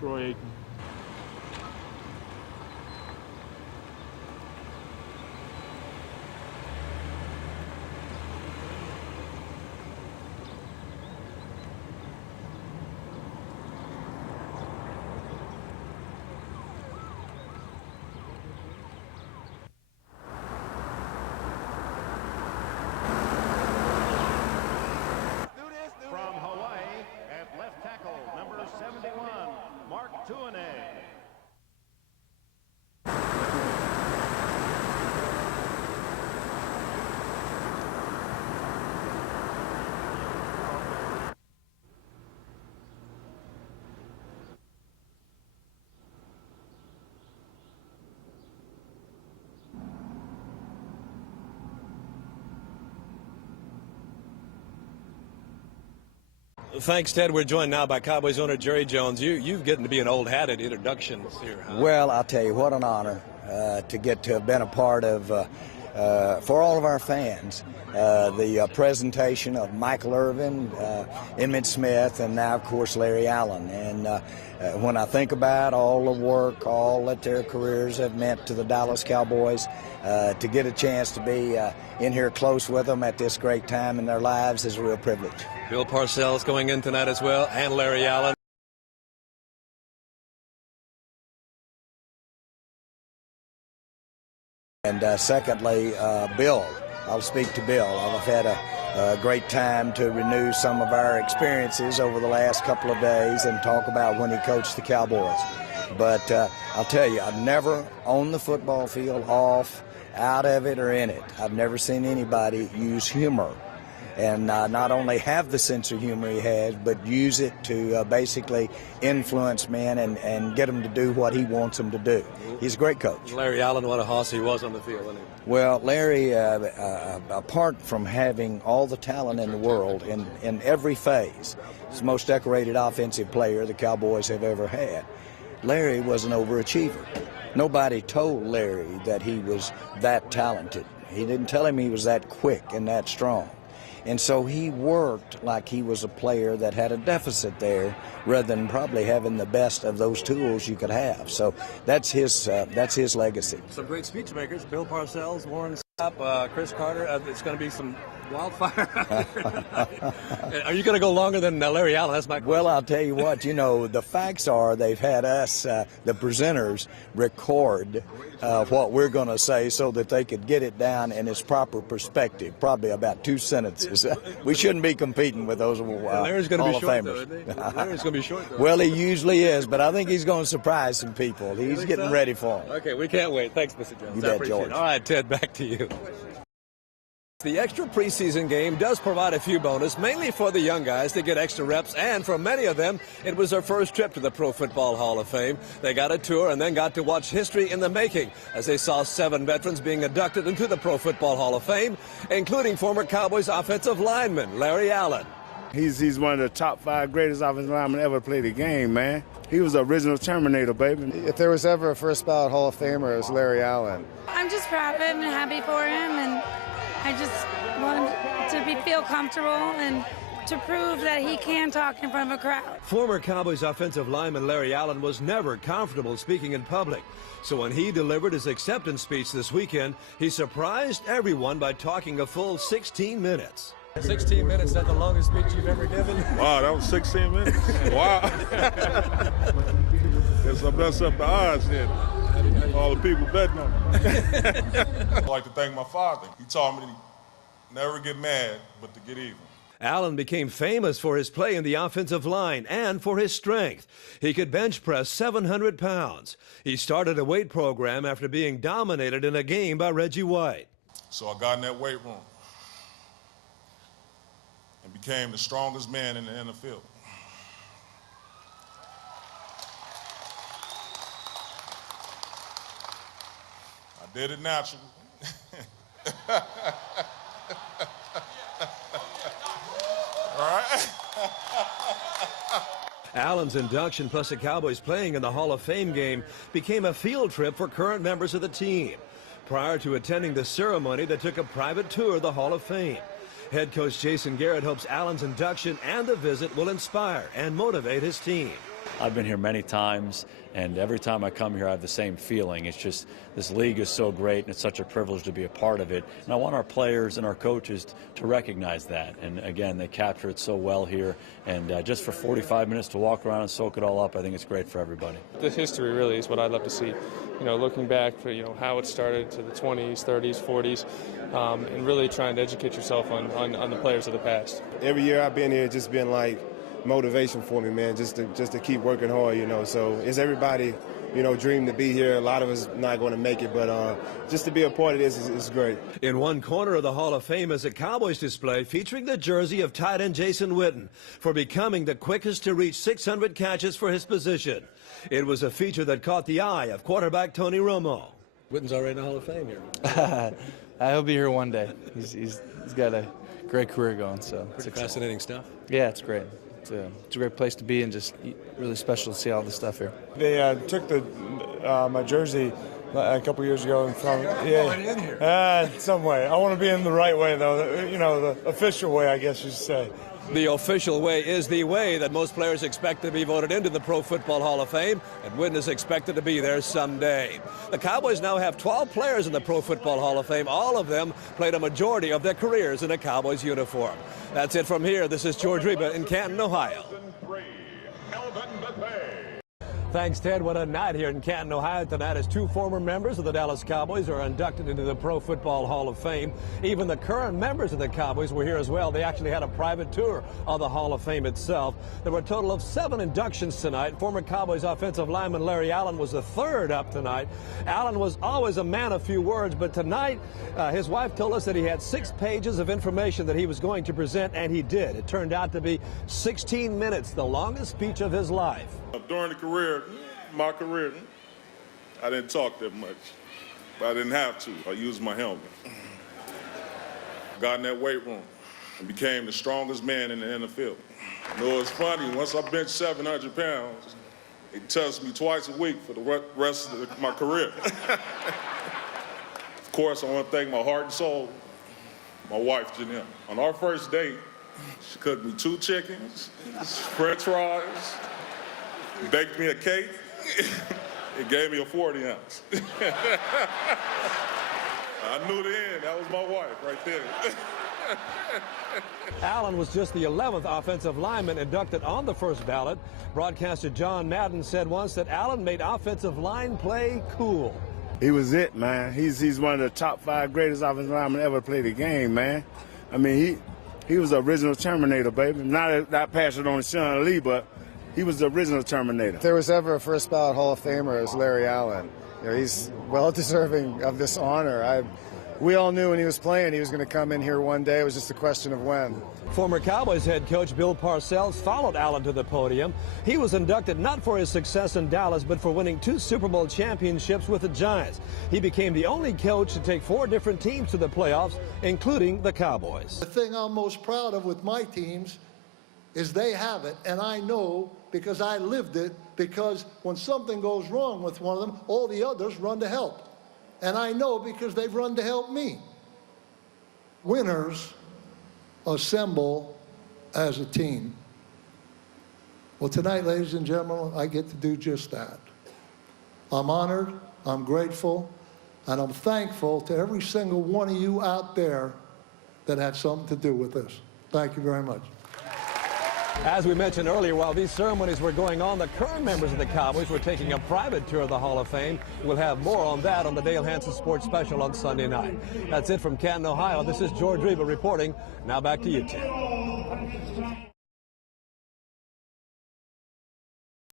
Troy Aikman. From Hawaii at left tackle, number 71, Mark Tuane. Thanks, Ted. We're joined now by Cowboys owner Jerry Jones. You've getting to be an old hat at introductions here, huh? Well, I'll tell you, what an honor to get to have been a part of, for all of our fans, the presentation of Michael Irvin, Emmitt Smith, and now, of course, Larry Allen. And when I think about all the work, all that their careers have meant to the Dallas Cowboys, to get a chance to be in here close with them at this great time in their lives is a real privilege. Bill Parcells going in tonight as well, and Larry Allen. And secondly, Bill. I'll speak to Bill. I've had a great time to renew some of our experiences over the last couple of days and talk about when he coached the Cowboys. But I'll tell you, I've never on the football field, off, out of it, or in it, I've never seen anybody use humor. And not only have the sense of humor he has, but use it to basically influence men and get them to do what he wants them to do. He's a great coach. Larry Allen, what a hoss he was on the field, wasn't he? Well, Larry, apart from having all the talent in the world in every phase, he's the most decorated offensive player the Cowboys have ever had. Larry was an overachiever. Nobody told Larry that he was that talented. He didn't tell him he was that quick and that strong. And so he worked like he was a player that had a deficit there rather than probably having the best of those tools you could have. So that's his legacy. Some great speechmakers, Bill Parcells, Warren Sapp, Chris Carter. It's going to be some wildfire. Are you going to go longer than Larry Allen? That's my question. Well, I'll tell you what, the facts are they've had us, the presenters, record what we're going to say so that they could get it down in its proper perspective, probably about 2 sentences. We shouldn't be competing with those Larry's going to be short, though, isn't he? Larry's going to be short, though. Well, he usually is, but I think he's going to surprise some people. He's getting ready for them. Okay, we can't wait. Thanks, Mr. Jones. You bet, George. All right, Ted, back to you. The extra preseason game does provide a few bonus, mainly for the young guys to get extra reps, and for many of them, it was their first trip to the Pro Football Hall of Fame. They got a tour and then got to watch history in the making as they saw 7 veterans being inducted into the Pro Football Hall of Fame, including former Cowboys offensive lineman Larry Allen. He's one of the top 5 greatest offensive linemen ever played the game, man. He was the original Terminator, baby. If there was ever a first ballot Hall of Famer, it was Larry Allen. I'm just proud of him and happy for him, and I just want him to feel comfortable and to prove that he can talk in front of a crowd. Former Cowboys offensive lineman Larry Allen was never comfortable speaking in public. So when he delivered his acceptance speech this weekend, he surprised everyone by talking a full 16 minutes. 16 minutes, that's the longest speech you've ever given? Wow, that was 16 minutes? Wow. Guess I messed up the odds then. All the people betting on me. I'd like to thank my father. He taught me to never get mad, but to get even. Allen became famous for his play in the offensive line and for his strength. He could bench press 700 pounds. He started a weight program after being dominated in a game by Reggie White. So I got in that weight room and became the strongest man in the NFL. I did it naturally. All right. Allen's induction plus the Cowboys playing in the Hall of Fame game became a field trip for current members of the team. Prior to attending the ceremony, they took a private tour of the Hall of Fame. Head coach Jason Garrett hopes Allen's induction and the visit will inspire and motivate his team. I've been here many times, and every time I come here I have the same feeling. It's just this league is so great, and it's such a privilege to be a part of it. And I want our players and our coaches to recognize that. And again, they capture it so well here. And just for 45 minutes to walk around and soak it all up, I think it's great for everybody. The history really is what I'd love to see. You know, looking back for, how it started to the 20s, 30s, 40s, and really trying to educate yourself on the players of the past. Every year I've been here, it's just been like motivation for me, man, just to keep working hard, So it's everybody, dream to be here. A lot of us not going to make it, but just to be a part of this is great. In one corner of the Hall of Fame is a Cowboys display featuring the jersey of tight end Jason Witten for becoming the quickest to reach 600 catches for his position. It was a feature that caught the eye of quarterback Tony Romo. Witten's already in the Hall of Fame here. I'll be here one day. He's got a great career going, so it's fascinating stuff. Yeah, it's great. It's a great place to be, and just really special to see all this stuff here. They took my jersey a couple years ago and from some way. I want to be in the right way, though. The official way, I guess you should say. The official way is the way that most players expect to be voted into the Pro Football Hall of Fame, and Witten is expected to be there someday. The Cowboys now have 12 players in the Pro Football Hall of Fame. All of them played a majority of their careers in a Cowboys uniform. That's it from here. This is George Reba in Canton, Ohio. Thanks, Ted. What a night here in Canton, Ohio tonight as two former members of the Dallas Cowboys are inducted into the Pro Football Hall of Fame. Even the current members of the Cowboys were here as well. They actually had a private tour of the Hall of Fame itself. There were a total of 7 inductions tonight. Former Cowboys offensive lineman Larry Allen was the third up tonight. Allen was always a man of few words, but tonight his wife told us that he had 6 pages of information that he was going to present, and he did. It turned out to be 16 minutes, the longest speech of his life. During my career, I didn't talk that much, but I didn't have to. I used my helmet. Got in that weight room and became the strongest man in the NFL. It's funny, once I benched 700 pounds, they tested me twice a week for the rest of my career. Of course, I want to thank my heart and soul, my wife, Janelle. On our first date, she cooked me 2 chickens, French fries, baked me a cake, and gave me a 40 ounce. I knew then that was my wife right there. Allen was just the 11th offensive lineman inducted on the first ballot. Broadcaster John Madden said once that Allen made offensive line play cool. He was it, man. He's one of the top 5 greatest offensive linemen ever played the game, man. I mean, he was the original Terminator, baby. Not passing on Sean Lee, but he was the original Terminator. If there was ever a first ballot Hall of Famer, it's Larry Allen. He's well deserving of this honor. We all knew when he was playing he was going to come in here one day. It was just a question of when. Former Cowboys head coach Bill Parcells followed Allen to the podium. He was inducted not for his success in Dallas, but for winning 2 Super Bowl championships with the Giants. He became the only coach to take 4 different teams to the playoffs, including the Cowboys. The thing I'm most proud of with my teams is they have it, and I know because I lived it, because when something goes wrong with one of them, all the others run to help. And I know because they've run to help me. Winners assemble as a team. Well, tonight, ladies and gentlemen, I get to do just that. I'm honored, I'm grateful, and I'm thankful to every single one of you out there that had something to do with this. Thank you very much. As we mentioned earlier, while these ceremonies were going on, the current members of the Cowboys were taking a private tour of the Hall of Fame. We'll have more on that on the Dale Hansen Sports Special on Sunday night. That's it from Canton, Ohio. This is George Reba reporting. Now back to you, Tim.